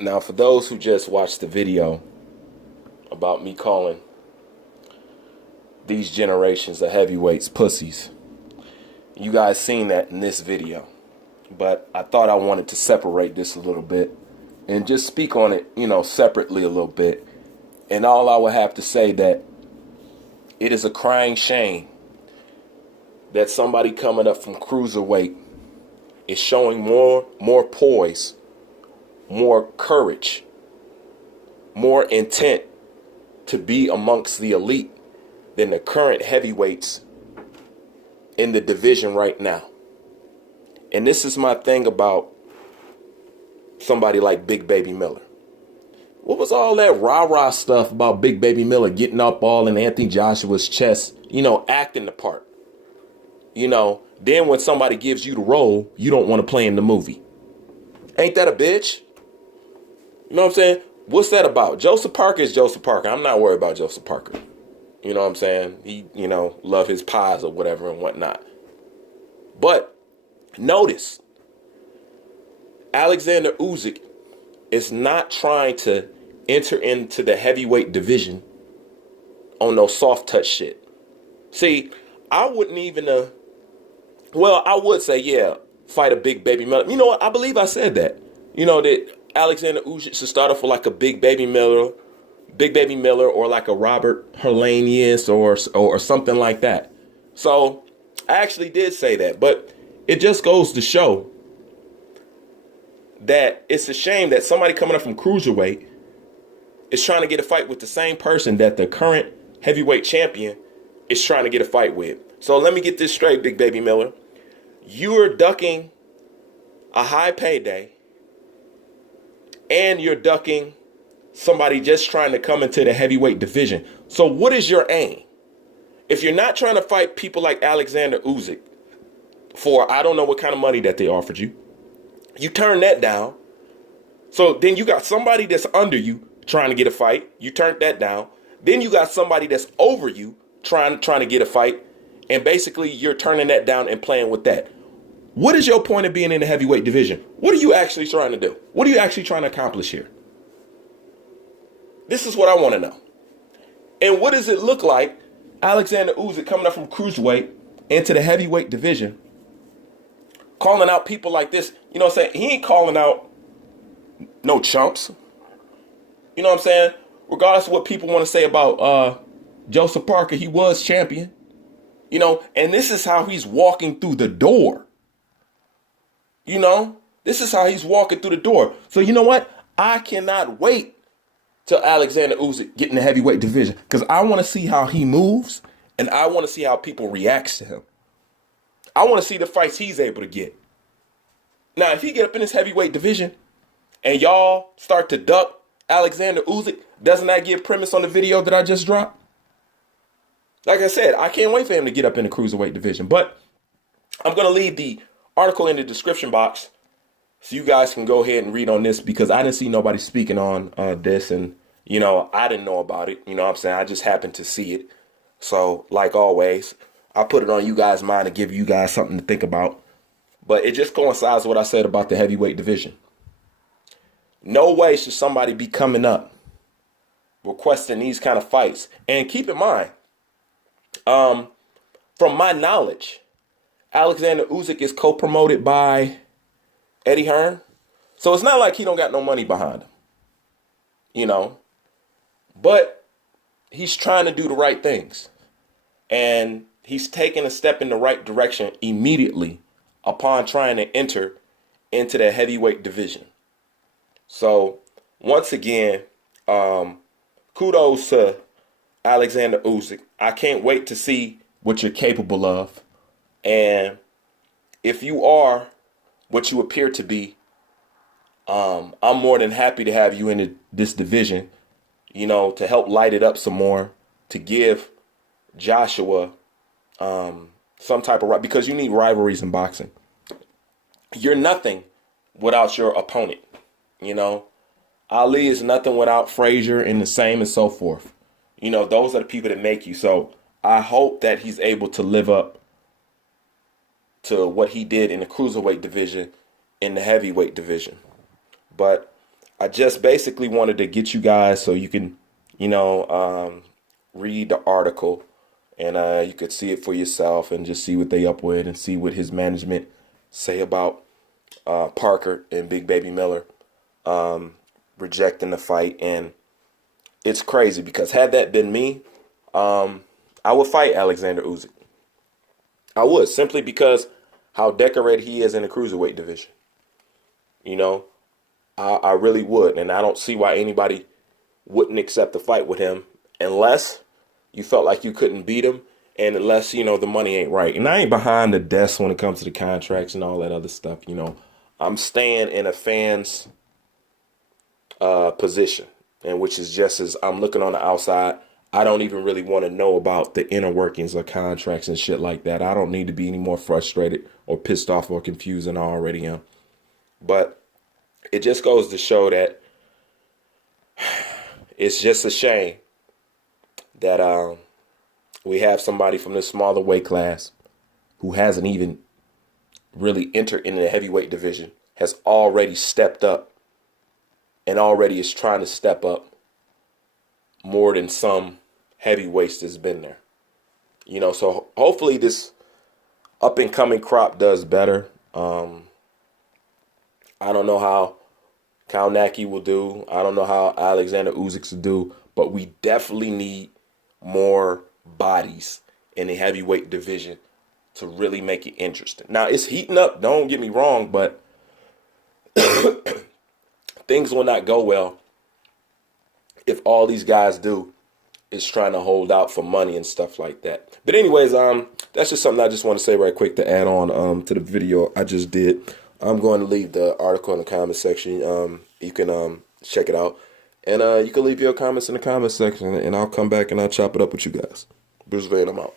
Now, for those who just watched the video about me calling these generations of heavyweights pussies, you guys seen that in this video. But I thought I wanted to separate this a little bit and just speak on it, separately a little bit. And all I would have to say that it is a crying shame that somebody coming up from cruiserweight is showing more poise, more courage, more intent to be amongst the elite than the current heavyweights in the division right now. And this is my thing about somebody like Big Baby Miller. What was all that rah-rah stuff about Big Baby Miller getting up all in Anthony Joshua's chest, acting the part? Then when somebody gives you the role, you don't want to play in the movie. Ain't that a bitch? You know what I'm saying? What's that about? Joseph Parker is Joseph Parker. I'm not worried about Joseph Parker. You know what I'm saying? He, love his pies or whatever and whatnot. But notice, Oleksandr Usyk is not trying to enter into the heavyweight division on no soft touch shit. See, I wouldn't even, I would say, yeah, fight a Big Baby Miller. You know what? I believe I said that. That Oleksandr Usyk should start off with like a Big Baby Miller, or like a Robert Helenius or something like that. So I actually did say that, but it just goes to show that it's a shame that somebody coming up from cruiserweight is trying to get a fight with the same person that the current heavyweight champion is trying to get a fight with. So let me get this straight, Big Baby Miller. You're ducking a high payday and you're ducking somebody just trying to come into the heavyweight division. So what is your aim? If you're not trying to fight people like Oleksandr Usyk for, I don't know what kind of money that they offered you, you turn that down. So then you got somebody that's under you trying to get a fight. You turned that down. Then you got somebody that's over you trying to get a fight. And basically you're turning that down and playing with that. What is your point of being in the heavyweight division? What are you actually trying to do? What are you actually trying to accomplish here? This is what I want to know. And what does it look like, Oleksandr Usyk coming up from cruiserweight into the heavyweight division, calling out people like this? You know what I'm saying? He ain't calling out no chumps. You know what I'm saying? Regardless of what people want to say about Joseph Parker, he was champion. And this is how he's walking through the door. This is how he's walking through the door. So you know what? I cannot wait till Oleksandr Usyk get in the heavyweight division, because I want to see how he moves and I want to see how people react to him. I want to see the fights he's able to get. Now, if he get up in this heavyweight division and y'all start to duck Oleksandr Usyk, doesn't that give premise on the video that I just dropped? Like I said, I can't wait for him to get up in the cruiserweight division. But I'm going to leave the article in the description box so you guys can go ahead and read on this, because I didn't see nobody speaking on this. And, I didn't know about it. You know what I'm saying? I just happened to see it. So, like always, I put it on you guys' mind to give you guys something to think about. But it just coincides with what I said about the heavyweight division. No way should somebody be coming up requesting these kind of fights. And keep in mind, from my knowledge, Oleksandr Usyk is co-promoted by Eddie Hearn. So it's not like he don't got no money behind him. But he's trying to do the right things. And he's taking a step in the right direction immediately upon trying to enter into the heavyweight division. So once again, kudos to Oleksandr Usyk. I can't wait to see what you're capable of. And if you are what you appear to be, I'm more than happy to have you in this division, to help light it up some more, to give Joshua some type of right, because you need rivalries in boxing. You're nothing without your opponent. Ali is nothing without Frazier, and the same and so forth. Those are the people that make you. So I hope that he's able to live up to what he did in the cruiserweight division, in the heavyweight division. But I just basically wanted to get you guys so you can, read the article and you could see it for yourself and just see what they up with and see what his management say about Parker and Big Baby Miller rejecting the fight. And it's crazy because had that been me, I would fight Oleksandr Usyk. I would, simply because how decorated he is in the cruiserweight division. You know, I really would. And I don't see why anybody wouldn't accept a fight with him unless you felt like you couldn't beat him and unless, the money ain't right. And I ain't behind the desk when it comes to the contracts and all that other stuff. I'm staying in a fan's position, and which is just as I'm looking on the outside. I don't even really want to know about the inner workings of contracts and shit like that. I don't need to be any more frustrated or pissed off or confused than I already am. But it just goes to show that it's just a shame that we have somebody from this smaller weight class who hasn't even really entered into the heavyweight division, has already stepped up and already is trying to step up more than some heavyweights that's been there. So hopefully this up and coming crop does better. I don't know how Kalnacki will do. I don't know how Oleksandr Usyk will do, but we definitely need more bodies in the heavyweight division to really make it interesting. Now, it's heating up, don't get me wrong, but things will not go well if all these guys do is trying to hold out for money and stuff like that. But anyways, that's just something I just want to say right quick to add on to the video I just did. I'm going to leave the article in the comment section. You can check it out. And you can leave your comments in the comment section, and I'll come back and I'll chop it up with you guys. Bruce Van, I'm out.